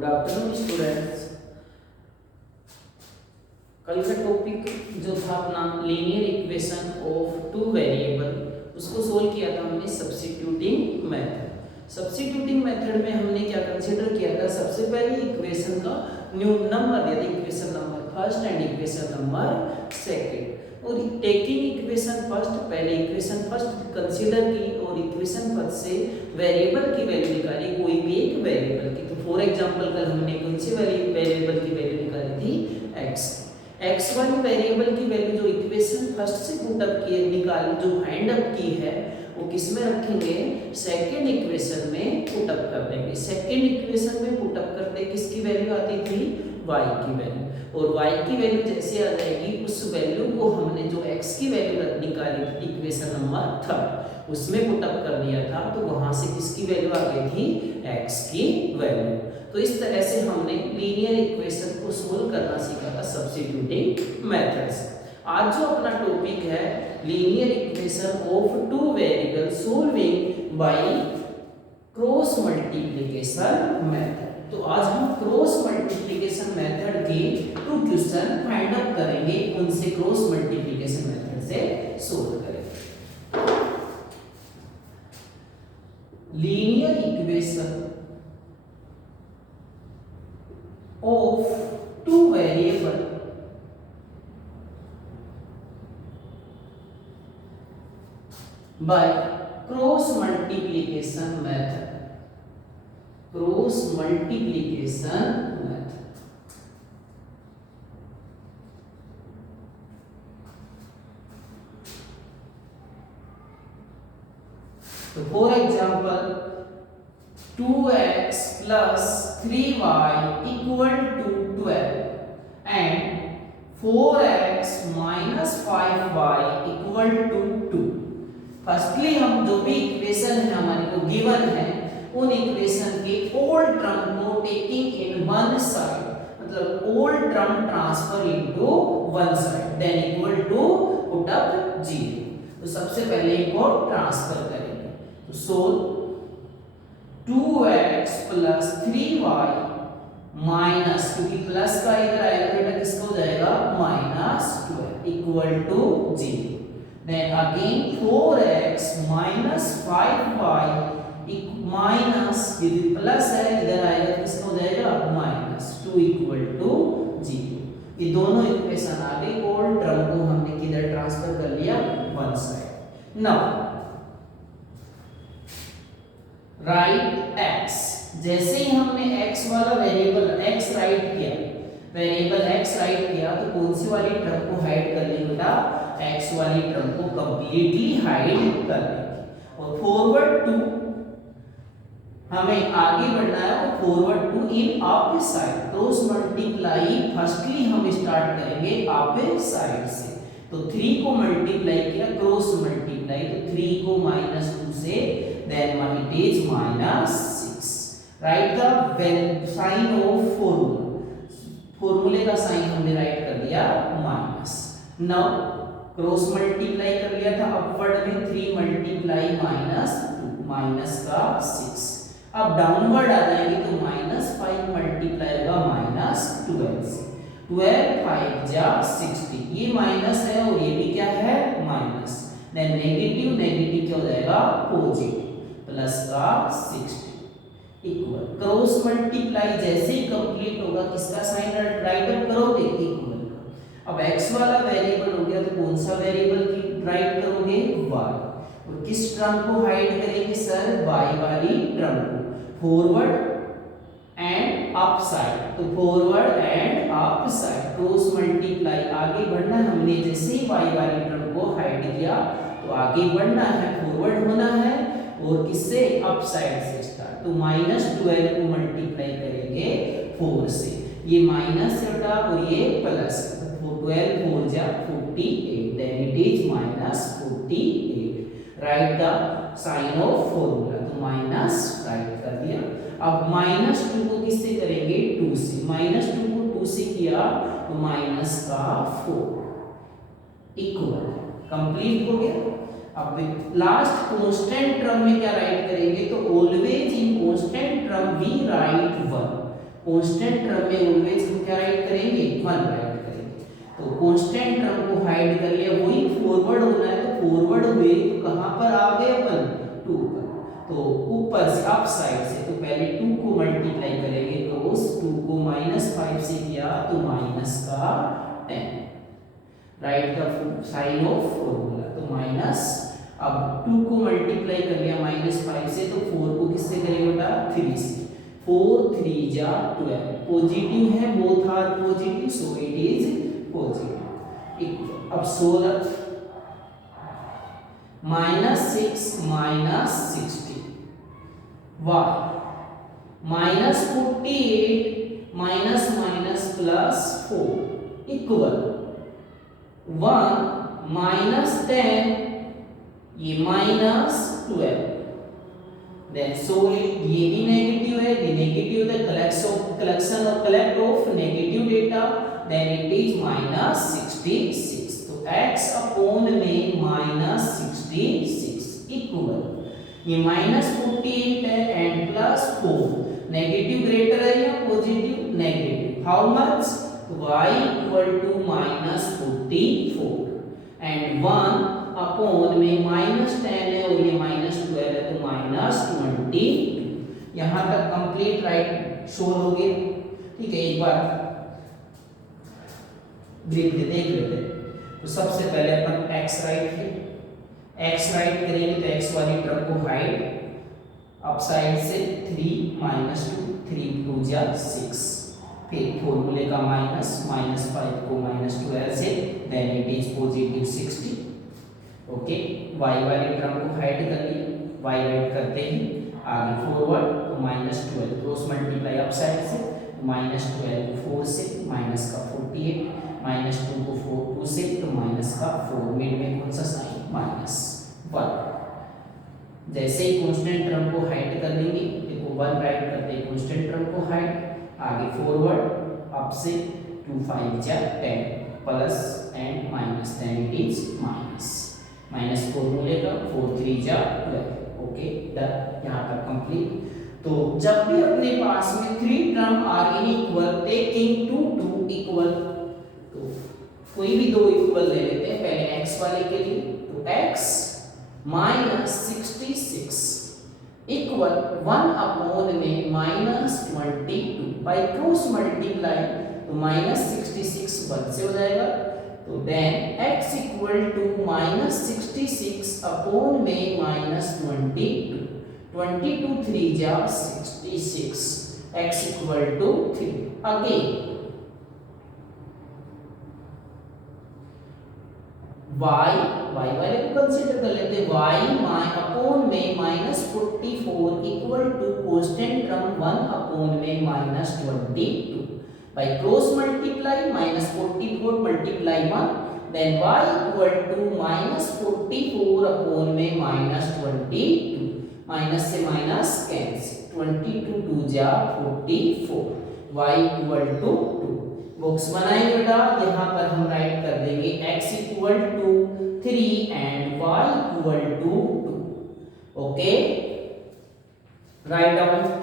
Good afternoon students. कल का topic जो था अपना linear equation of two variable, उसको सोल्व किया था हमने सब्स्टिट्यूटिंग मेथड। सब्स्टिट्यूटिंग मेथड में हमने क्या कंसीडर किया था, सबसे पहले इक्वेशन का न्यू नंबर दिया था, equation number first and equation number second. और टेकिंग इक्वेशन फर्स्ट, पहले इक्वेशन फर्स्ट कंसीडर की और इक्वेशन फर्स्ट से वेरिएबल की वैल्यू निकाली, कोई भी एक वेरिएबल की। तो फॉर एग्जांपल कल हमने कौन सी वेरिएबल की वैल्यू निकाली थी, x। एक्स वाली वेरिएबल की वैल्यू जो इक्वेशन फर्स्ट से पुट अप की निकाल जो फाइंड अप की है वो किस में रखेंगे, सेकंड इक्वेशन में पुट अप कर देंगे। सेकंड इक्वेशन में पुट अप करते किसकी वैल्यू आती थी, y की वैल्यू। और y की वैल्यू जैसे आ जाएगी, उस वैल्यू को हमने जो x की वैल्यू निकाली थी इक्वेशन नंबर थर्ड उसमें पुट अप कर दिया था, तो वहां से किसकी वैल्यू आ गई थी, x की वैल्यू। तो इस तरह से हमने लीनियर इक्वेशन को सोल्व करना सीखा था सब्स्टिट्यूटिंग मेथड से। आज जो अपना टॉपिक है linear equation of two variable solving by cross multiplication method. तो आज हम क्रॉस मल्टीप्लिकेशन मेथड के टू क्वेश्चन फाइंड आउट करेंगे, उनसे क्रॉस मल्टीप्लिकेशन मेथड से सोल्व करेंगे। Linear equation of two variable by cross multiplication method, cross multiplication method। तो for example 2x plus 3y equal to 12 and 4x minus 5y equal to 2। Firstly हम जो भी equation है हमारे को given है, उन इक्वेशन के ऑल टर्म को टेकिंग इन वन साइड, मतलब all term transfer into one side, then equal to put up 0। तो सबसे पहले इनको ट्रांसफर करेंगे। तो solve 2x plus 3y minus, क्योंकि प्लस का इधर आएगा बेटा किसका हो जाएगा, minus 12 equal to 0। Then again 4x minus 5y minus, यदि प्लस है इधर आएगा किसका हो जाएगा, माइनस 2 इक्वल टू 0। ये दोनों इक्वेशन आ गई, ऑल टर्म को हमने किधर ट्रांसफर कर लिया, one side. Now right x, जैसे ही हमने x वाला वेरिएबल x राइट किया, वेरिएबल x राइट किया, तो कौन सी वाली टर्म को हाइड कर लेंगे बेटा, x वाली टर्म को कंप्लीटली हाइड कर लेंगे। और फॉरवर्ड टू, हमें आगे बढ़ना है, और forward to in up side, cross multiply firstly हम स्टार्ट करेंगे अप साइड से। तो 3 को मल्टीप्लाई किया, क्रॉस मल्टीप्लाई, तो 3 को -2 से, then it is -6। write the sign of formula, फॉर्मूले का साइन हमने राइट कर दिया माइनस। नाउ क्रॉस मल्टीप्लाई कर लिया था अपवर्ड में, 3 मल्टीप्लाई -2 माइनस का 6। अब डाउनवर्ड आ जाएंगे तो -5 मल्टीप्लाई होगा -12 से, 12 5 जा 60, ये माइनस है और ये भी क्या है, माइनस। देन नेगेटिव नेगेटिव क्या हो जाएगा, पॉजिटिव, प्लस का 60 इक्वल, क्रॉस मल्टीप्लाई जैसे ही कंप्लीट होगा किसका साइन राइट अप करोगे, इक्वल का। अब x वाला वेरिएबल हो गया, तो कौन सा वेरिएबल की राइट करोगे, y। और किस टर्म को हाइड करेंगे सर, y वाली टर्म को, फॉरवर्ड एंड अप साइड। तो forward and up side, cross multiply आगे बढ़ना है हमने, जैसे ही y वाली टर्म को हाइड किया तो आगे बढ़ना है, फॉरवर्ड होना है, और किससे, अप साइड से स्टार्ट। तो -12 को मल्टीप्लाई करेंगे 4 से, ये माइनस है बेटा और ये प्लस, 12 4 जा 48, then it is -48। Write the sign of formula, तो माइनस राइट कर दिया। अब -2 को किससे करेंगे, 2 से, -2 को 2 से किया तो माइनस का 4 इक्वल, कंप्लीट हो गया। अब लास्ट कांस्टेंट टर्म में क्या राइट करेंगे, तो always in constant term we write 1। Constant term में ऑलवेज हम क्या राइट करेंगे 1 राइट करेंगे। तो कांस्टेंट टर्म को हाइड कर लिया, वही फॉरवर्ड होना है तो फॉरवर्ड हुए तो कहां पर आ गए अपन 2 पर, तो ऊपर से अप साइड से तो पहले 2 को मल्टीप्लाई करेंगे क्रॉस 2 को -5 से किया तो माइनस का 10 write the sign of formula, तो माइनस अब 2 को मल्टीप्लाई कर लिया -5 से तो 4 को किससे करेंगे बेटा 3 से, 4 3 जा 12 पॉजिटिव है, both are positive so it is positive equal. अब 16 -6 -60 वाह -48 माइनस माइनस प्लस 4 इक्वल 1 -10 ये -12 देन सो ये भी नेगेटिव है, the negative the collection of collect of negative data then it is -66 तो x अपॉन में -66 इक्वल ये -48 है एंड +4 नेगेटिव ग्रेटर है या positive negative, how much y equal to -44 and 1 upon में -10 है और ये -12 है तो -22 यहां तक कंप्लीट राइट शो हो गए। ठीक है, एक बार ब्रीफली देख लेते हैं। तो सबसे पहले अपन x राइट है, x राइट करेंगे तो x वाली टर्म को हाइड अप साइड से 3 -2 3 2 जा 6 फिर फॉर्मूले का -5 को -12 से then it is positive 60 okay. y वाली टर्म को हाइड कर लिया, y राइट करते ही आगे फॉरवर्ड तो -12 क्रॉस मल्टीप्लाई अप साइड से -12 को 4 से माइनस का 48 -2 को 4 2 से तो माइनस का 4 मिड में कौन सा साइन -1। जैसे ही कांस्टेंट टर्म को हाइड कर देंगे देखो 1 राइट करते हैं कांस्टेंट टर्म को हाइड आगे फॉरवर्ड अप से 2 5 जा 10 plus and minus then it is minus फॉर्मूले का 4 3 जा 12 ओके डन यहां तक कंप्लीट। तो जब भी अपने पास में 3 term are equal taking 2 equal तो कोई भी दो इक्वल ले लेते हैं पहले x वाले के लिए तो x -66 इक्वल 1 अपॉन में -22 बाय क्रॉस मल्टीप्लाई तो -66 1 से हो जाएगा तो then x equal to -66 upon में -22 22 3 जा 66 x equal to 3 again y वाले को कंसीडर कर लेते हैं y अपॉन में -44 equal to constant term 1 upon में -22 by cross multiply -44 multiply 1 then y equal to -44 upon में -22 माइनस से माइनस कैंसिल 22 2 जा 44 y equal to 2 बॉक्स बनाएंगे बेटा यहाँ पर हम राइट कर देंगे x equal to 3 and y equal to 2 okay write down.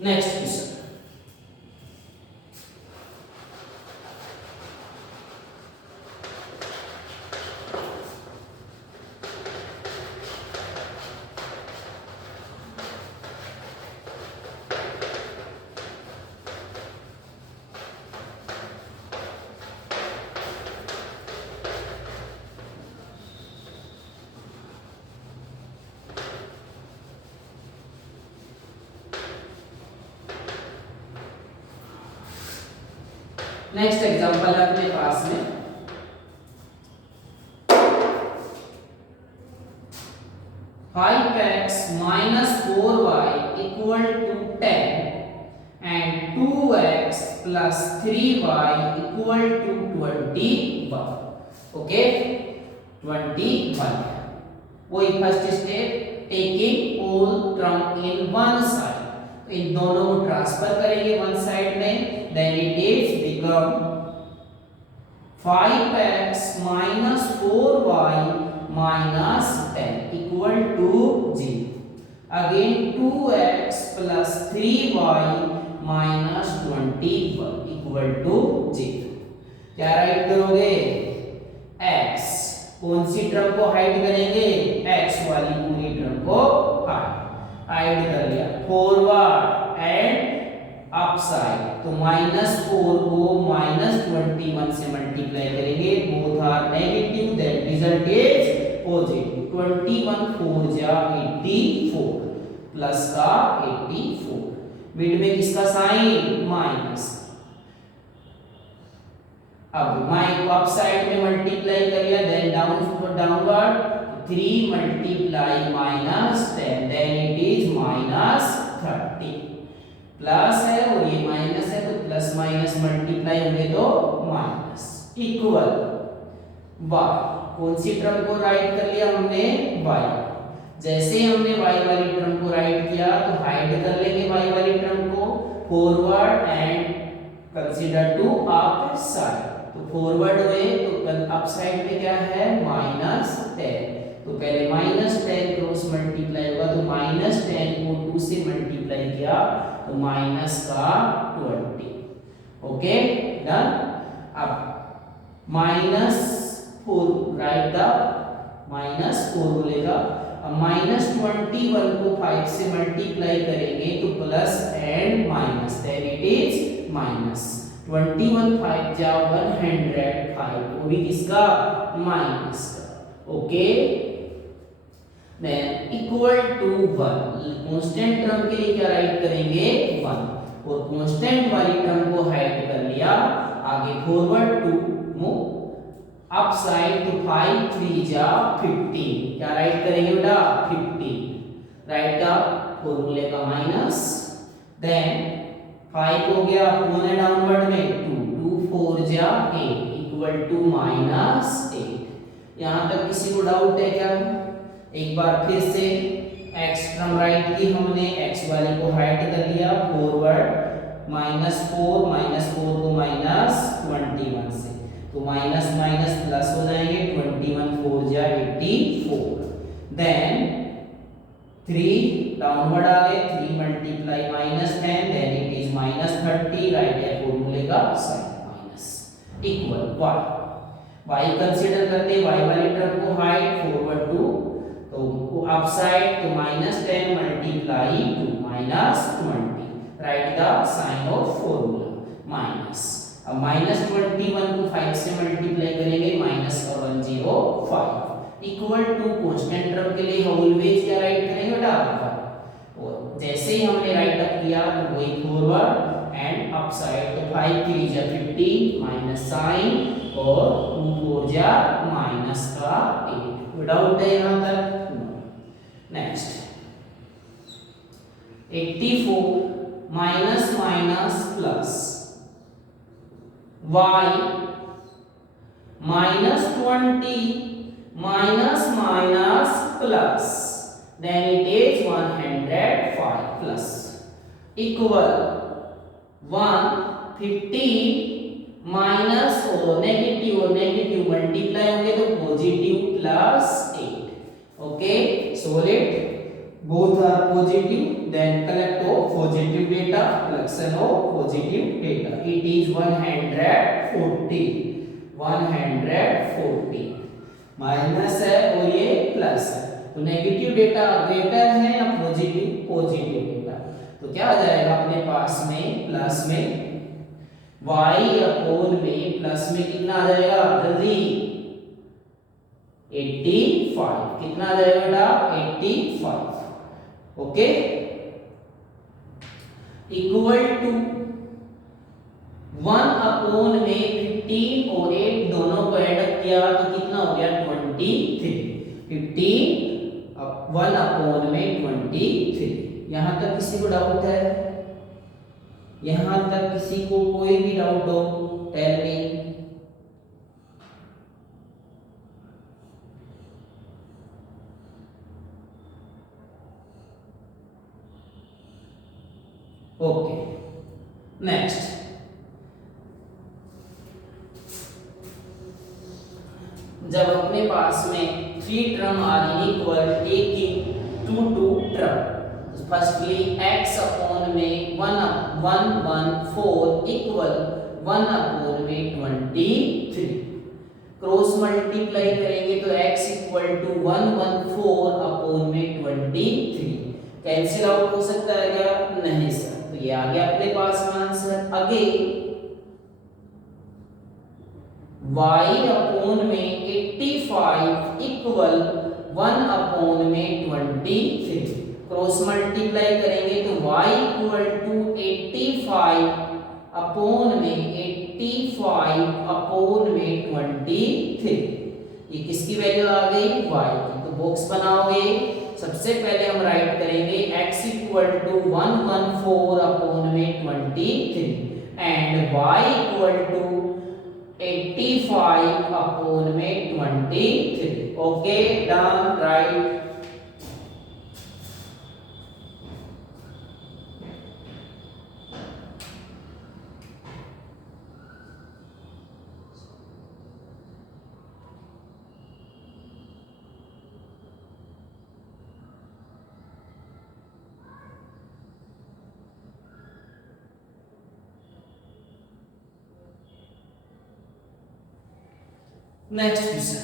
Next question next example है अपने पास में 5x minus 4y equal to 10 and 2x plus 3y equal to 21 okay 21 वही first step, taking all term in one side, तो इन दोनों को transfer करेंगे वन साइड में, then it is become 5x minus 4y minus 10 equal to 0. Again 2x plus 3y minus 21 equal to 0. क्या right करोगे? x कौन सी टर्म को हाइड करेंगे? x वाली पूरी टर्म को हाइड कर लिया। फॉरवर्ड एंड अपसाइड, तो -4 को -21 से मल्टीप्लाई करेंगे, both are negative, that result is positive. 21 4 जा 84 प्लस का 84, मिड में किसका साइन? माइनस। अब माइन को अपसाइड में मल्टीप्लाई कर लिया, then downward 3 multiply -10, then it is -30, plus है और ये माइनस है, तो प्लस माइनस मल्टीप्लाई होंगे तो माइनस, इक्वल y। कौन सी टर्म को राइट कर लिया हमने? y। जैसे हमने y वाली टर्म को राइट किया तो हाइड कर लेंगे y वाली टर्म को, forward and consider to up side, तो फॉरवर्ड हुए तो अप साइड में क्या है? -10, तो पहले -10 क्रॉस मल्टीप्लाई होगा, तो -10 को 2 से मल्टीप्लाई किया तो माइनस का 20, ओके डन। अब -4 राइट द -4 बोलेगा। अब -21 को 5 से मल्टीप्लाई करेंगे तो plus and minus, then it is -21 5 जा 105, वो भी किसका? माइनस का, okay. Then equal to 1, constant term के लिए क्या राइट करेंगे? 1, और कांस्टेंट वाली टर्म को हाइड कर लिया। आगे forward to move up side, तो 5 3 जा 15, क्या राइट करेंगे बेटा? 15, राइट द फॉर्मूले का माइनस, देन 5 हो गया, कौन है डाउनवर्ड में? 2 4 जा 8 इक्वल टू -8। यहां तक किसी को डाउट है क्या? एक बार फिर से x टर्म राइट की हमने, x वाली को हाइड कर लिया, फॉरवर्ड -4 को -21 से, तो माइनस माइनस प्लस हो जाएंगे, 21 4 जा 84, देन 3 डाउनवर्ड आ गए, 3 multiply -10, then it is -30, write है फॉर्मूले का sign, minus equal y consider करते हैं, y वाली टर्म को हाइड, फॉरवर्ड टू, तो अप साइड, तो -10 multiply 2 -20, write the sign of formula minus. अब -21 को 5 से मल्टीप्लाई करेंगे, -105 इक्वल टू कांस्टेंट टर्म के लिए ऑलवेज क्या राइट करेंगे बेटा? और जैसे ही हमने राइट अप किया तो वही फॉरवर्ड एंड अप साइड, तो 5 3 जा 50 माइनस साइन, और 2 4 जा माइनस का 8, डाउट है यहां तक? Next 84 minus minus plus y -20 minus minus plus, then it is 105 plus equal 150 minus और नेगेटिव मल्टीप्लाई होंगे तो positive +8, okay. Solid both are positive, then collect of positive data, collection of positive data, it is 140 minus है और ये plus है, तो negative data greater है या पॉजिटिव डेटा, तो क्या आ जाएगा अपने पास में प्लस में y अपॉन में प्लस में कितना आ जाएगा जल्दी? 85, कितना आ जाएगा बेटा? 85, ओके। इक्वल टू 1 अपॉन में 15 और 8 दोनों को ऐड किया तो कितना हो गया? 23, 15 1 अपॉन में 23। यहां तक किसी को डाउट है? यहां तक किसी को कोई भी डाउट हो? Tell me. नेक्स्ट जब अपने पास में 3 term are equal taking 2 term, firstly x upon में 114 इक्वल 1 अपॉन में 23, क्रॉस मल्टीप्लाई करेंगे तो x इक्वल टू 114 अपॉन में 23, कैंसिल आउट हो सकता है क्या? नहीं सर। तो ये आ गया अपने पास में आंसर। अगेन y अपॉन में 85 इक्वल 1 अपॉन में 23, क्रॉस मल्टीप्लाई करेंगे तो y इक्वल टू 85 अपॉन में 85 अपॉन में 23, ये किसकी वैल्यू आ गई? y की। तो बॉक्स बनाओगे, सबसे पहले हम राइट करेंगे x इक्वल टू 114 अपॉन में 23 and y equal to 85 upon में 23। Okay done, right. Next question,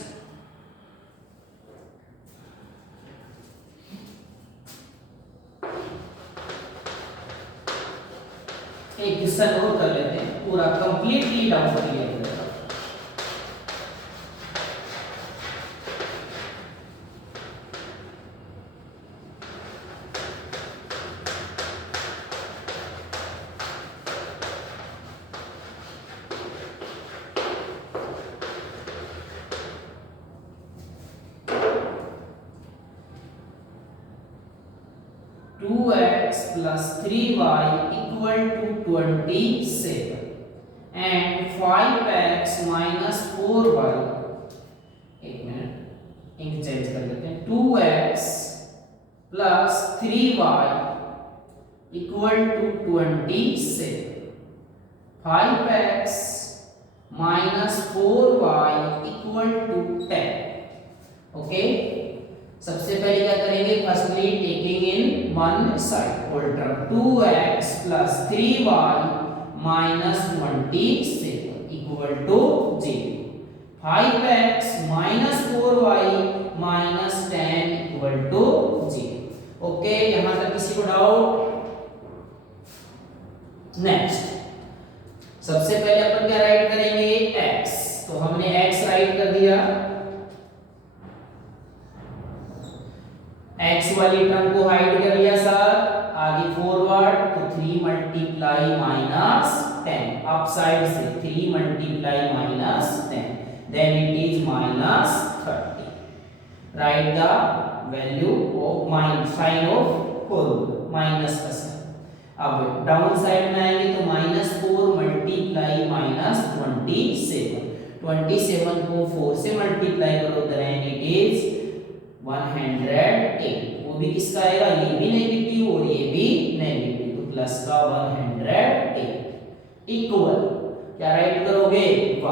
एक क्वेश्चन और कर लेते हैं, पूरा कंप्लीटली डाउट क्लियर हो जाएगा। Two x plus 3y equal to 27 and 5x minus 4y, एक मिनट इंक चेंज कर देते हैं, 2x plus 3y equal to 27, 5x minus 4y equal to 10। Okay, सबसे पहले क्या करेंगे? Firstly taking in one side whole term 2x plus 3y minus 27 equal to 0, 5x minus 4y minus 10 equal to 0। Okay, यहां तक किसी को doubt? Next, सबसे पहले अपन क्या राइट करेंगे? x, तो हमने x राइट कर दिया, x वाली टर्म को हाइड कर लिया सर, आगे फॉरवर्ड तो 3 मल्टीप्लाई माइनस 10, अप साइड से 3 multiply minus 10, then it is minus 30, write the value of minus sign of forward minus का साइन। अब डाउन साइड में आएंगे तो माइनस 4 मल्टीप्लाई माइनस 27, 27 को 4 से मल्टीप्लाई करो देन इट इज 108, वो भी किसका आएगा? ये भी नेगेटिव और ये भी नेगेटिव, तो प्लस का 108 इक्वल क्या राइट करोगे? y।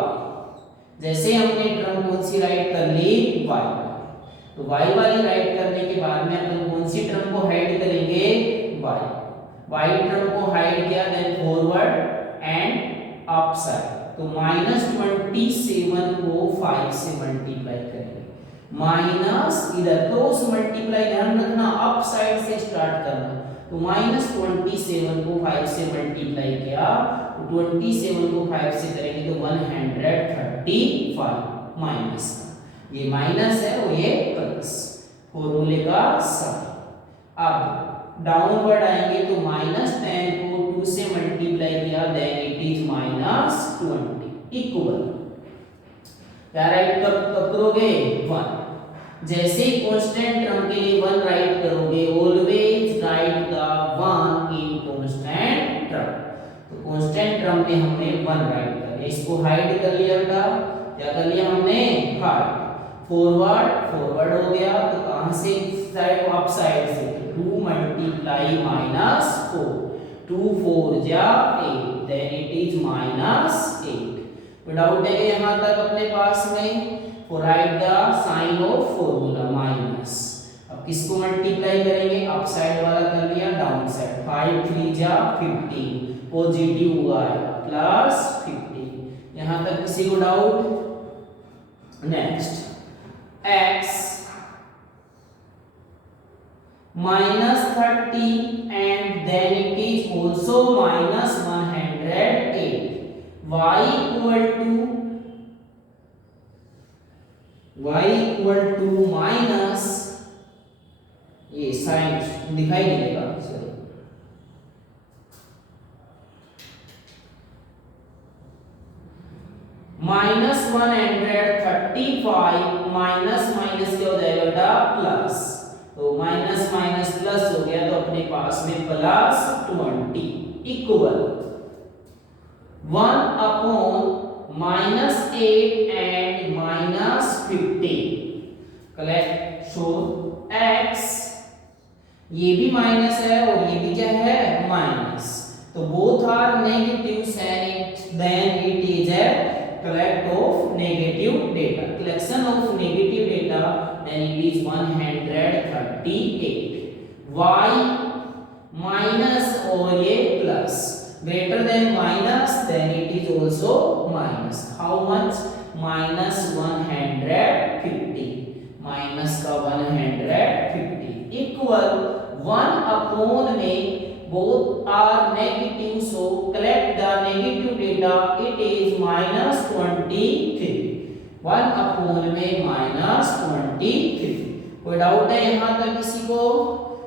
जैसे हमने टर्म कौन सी राइट कर ली? y, तो y वाली राइट करने के बाद में अपन कौन सी टर्म को हाइड करेंगे? y टर्म को हाइड किया, then forward and up side, तो -27 को 5 से मल्टीप्लाई करेंगे, माइनस इधर क्रॉस मल्टीप्लाई ध्यान रखना, अप साइड से स्टार्ट करना, तो -27 को 5 से मल्टीप्लाई किया, तो 27 को 5 से करेंगे तो 135 माइनस, ये माइनस है और ये प्लस, फॉर्मूले का साइन। अब डाउनवर्ड आएंगे तो -10 को 2 से मल्टीप्लाई किया, देन इट इज -20 इक्वल क्या राइट करोगे? 1। जैसे कांस्टेंट टर्म के लिए 1 राइट करोगे, always right the 1 in constant term, तो कांस्टेंट टर्म में हमने 1 राइट कर लिया, इसको हाइड कर लिया बेटा, क्या कर लिया हमने? हाइड, फॉरवर्ड हो गया, तो कहां से साइड? अप साइड से, 2 मल्टीप्लाई -4, 2 4 जा 8, -8। डाउट है यहाँ तक अपने पास में? Write the sign of formula minus. अब किसको मल्टीप्लाई करेंगे? अप साइड वाला कर लिया, डाउन साइड। 5 3 जा 15, पॉजिटिव हुआ है, प्लस 15। यहाँ तक किसी को doubt? Next x -30 and then it is also -108। y equal to minus, ये साइन दिखाई नहीं देगा, सॉरी, -135 माइनस माइनस क्या हो जाएगा बेटा? प्लस। तो माइनस माइनस प्लस हो गया, तो अपने पास में +20 equal 1/-8 and -15। Collect show x, ये भी माइनस है और ये भी क्या है? माइनस। तो both are negatives and then it is a collect of negative data, collection of negative data, then it is 138। y minus और ये plus greater than minus, then it is also minus। how much? -150, minus का 150 equal 1/, में both are negative, so collect the negative data, it is -23। 1/, में -23। कोई doubt है यहाँ तक किसी को?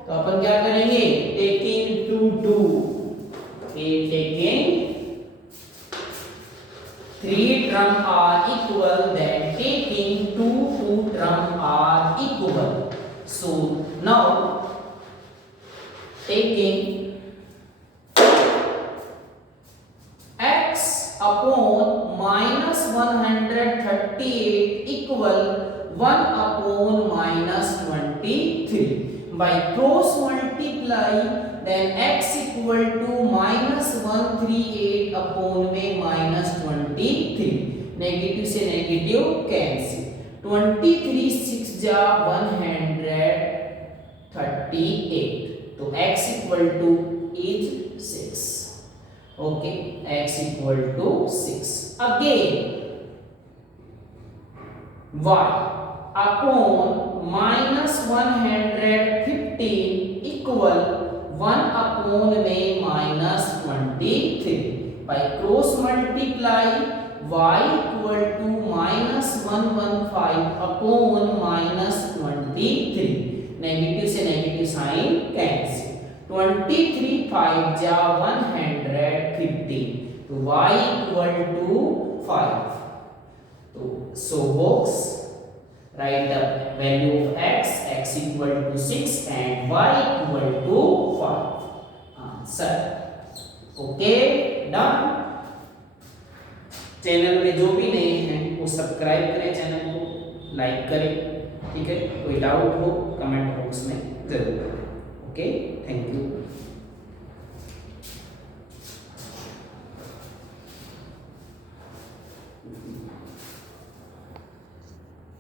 तो अपन क्या करेंगे? Taking 2 taking 3 term are equal, then taking 2 term are equal। so now taking -138 equal 1/-23 by cross multiply, then x equal to -138 में -23। नेगेटिव से नेगेटिव कैंसिल, 23 6 जा 138, तो x equal to is 6। okay, x equal to 6। again y upon -115 equal 1/, में -23 by cross multiply, y equal to -115/-23। Negative से negative sign cancel, 23 5 जा 115, तो y equal to 5। तो so box write the value of x equal to 6 and y equal to 5। Answer okay, done. Channel में जो भी नए हैं वो सब्सक्राइब करें, चैनल को लाइक करें, ठीक है? कोई डाउट हो कमेंट बॉक्स में जरूर करें। Okay, thank you.